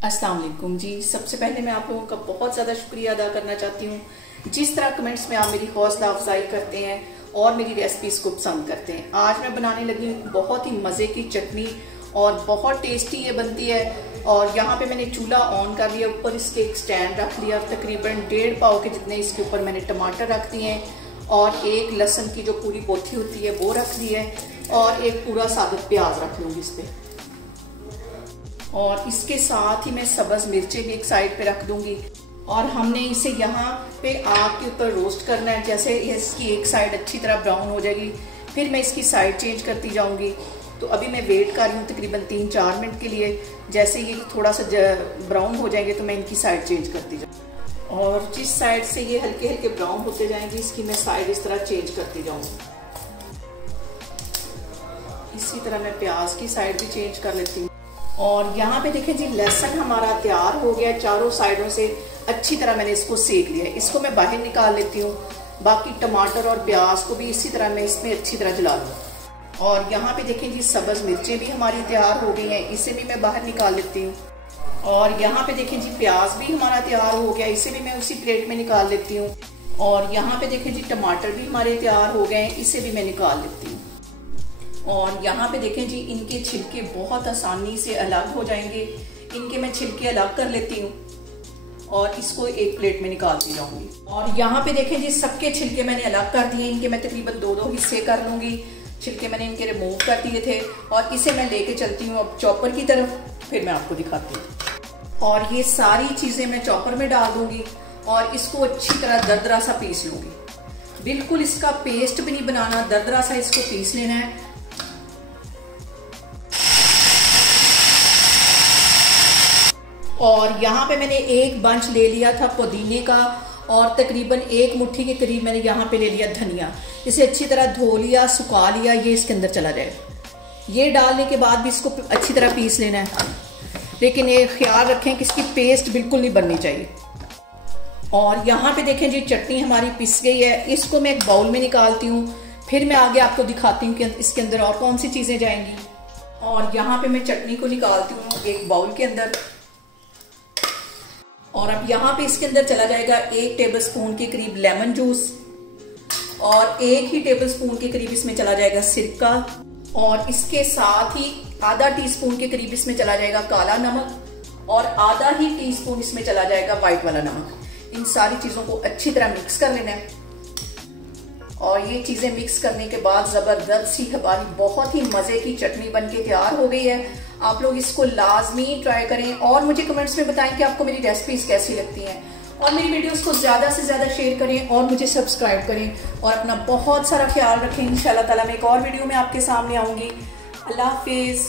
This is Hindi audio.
अस्सलाम वालेकुम जी। सबसे पहले मैं आप लोगों का बहुत ज़्यादा शुक्रिया अदा करना चाहती हूँ जिस तरह कमेंट्स में आप मेरी हौसला अफजाई करते हैं और मेरी रेसिपीज़ को पसंद करते हैं। आज मैं बनाने लगी हूँ बहुत ही मज़े की चटनी और बहुत टेस्टी ये बनती है। और यहाँ पे मैंने चूल्हा ऑन कर लिया, ऊपर इसके एक स्टैंड रख लिया, तकरीबन 1.5 पाव के जितने इसके ऊपर मैंने टमाटर रख दिए हैं और एक लहसुन की जो पूरी बोथी होती है वो रख दी है और एक पूरा साबुत प्याज रख लूँगी इस पर। और इसके साथ ही मैं सब्ज़ मिर्चें भी एक साइड पे रख दूंगी और हमने इसे यहाँ पे आग के ऊपर रोस्ट करना है। जैसे इसकी एक साइड अच्छी तरह ब्राउन हो जाएगी फिर मैं इसकी साइड चेंज करती जाऊंगी। तो अभी मैं वेट कर रही हूँ तकरीबन 3-4 मिनट के लिए। जैसे ये थोड़ा सा ब्राउन हो जाएंगे तो मैं इनकी साइड चेंज करती जाऊँ और जिस साइड से ये हल्के हल्के ब्राउन होते जाएंगे इसकी मैं साइड इस तरह चेंज करती जाऊँगी। इसी तरह मैं प्याज की साइड भी चेंज कर लेती हूँ। और यहाँ पे देखें जी, लहसुन हमारा तैयार हो गया, चारों साइडों से अच्छी तरह मैंने इसको सेक लिया है। इसको मैं बाहर निकाल लेती हूँ। बाकी टमाटर और प्याज को भी इसी तरह मैं इसमें अच्छी तरह जला लूँ। और यहाँ पे देखें जी, सब्ज़ मिर्चें भी हमारी तैयार हो गई हैं, इसे भी मैं बाहर निकाल लेती हूँ। और यहाँ पे देखें जी, प्याज भी हमारा तैयार हो गया, इसे भी मैं उसी प्लेट में निकाल लेती हूँ। और यहाँ पे देखें जी, टमाटर भी हमारे तैयार हो गए हैं, इसे भी मैं निकाल लेती हूँ। और यहाँ पे देखें जी, इनके छिलके बहुत आसानी से अलग हो जाएंगे। इनके मैं छिलके अलग कर लेती हूँ और इसको एक प्लेट में निकालती जाऊंगी। और यहाँ पे देखें जी, सबके छिलके मैंने अलग कर दिए। इनके मैं तकरीबन 2-2 हिस्से कर लूँगी। छिलके मैंने इनके रिमूव कर दिए थे और इसे मैं लेके चलती हूँ अब चॉपर की तरफ, फिर मैं आपको दिखाती हूँ। और ये सारी चीज़ें मैं चॉपर में डाल दूँगी और इसको अच्छी तरह दरदरा सा पीस लूँगी। बिल्कुल इसका पेस्ट भी नहीं बनाना, दरदरा सा इसको पीस लेना है। और यहाँ पे मैंने एक बंच ले लिया था पुदीने का और तकरीबन 1 मुट्ठी के करीब मैंने यहाँ पे ले लिया धनिया। इसे अच्छी तरह धो लिया, सुखा लिया, ये इसके अंदर चला जाएगा। ये डालने के बाद भी इसको अच्छी तरह पीस लेना है, लेकिन ये ख्याल रखें कि इसकी पेस्ट बिल्कुल नहीं बननी चाहिए। और यहाँ पे देखें जी, चटनी हमारी पिस गई है। इसको मैं एक बाउल में निकालती हूँ, फिर मैं आगे आपको दिखाती हूँ कि इसके अंदर और कौन सी चीज़ें जाएंगी। और यहाँ पे मैं चटनी को निकालती हूँ एक बाउल के अंदर। और अब यहाँ पे इसके अंदर चला जाएगा 1 टेबलस्पून के करीब लेमन जूस और 1 ही टेबलस्पून के करीब इसमें चला जाएगा सिरका। और इसके साथ ही आधा टीस्पून के करीब इसमें चला जाएगा काला नमक और आधा ही टीस्पून इसमें चला जाएगा व्हाइट वाला नमक। इन सारी चीज़ों को अच्छी तरह मिक्स कर लेना है। और ये चीज़ें मिक्स करने के बाद ज़बरदस्त सी हमारी बहुत ही मज़े की चटनी बनके तैयार हो गई है। आप लोग इसको लाजमी ट्राई करें और मुझे कमेंट्स में बताएं कि आपको मेरी रेसिपीज़ कैसी लगती हैं। और मेरी वीडियोस को ज़्यादा से ज़्यादा शेयर करें और मुझे सब्सक्राइब करें और अपना बहुत सारा ख्याल रखें। इंशाल्लाह ताला मैं एक और वीडियो में आपके सामने आऊँगी। अल्लाह हाफिज़।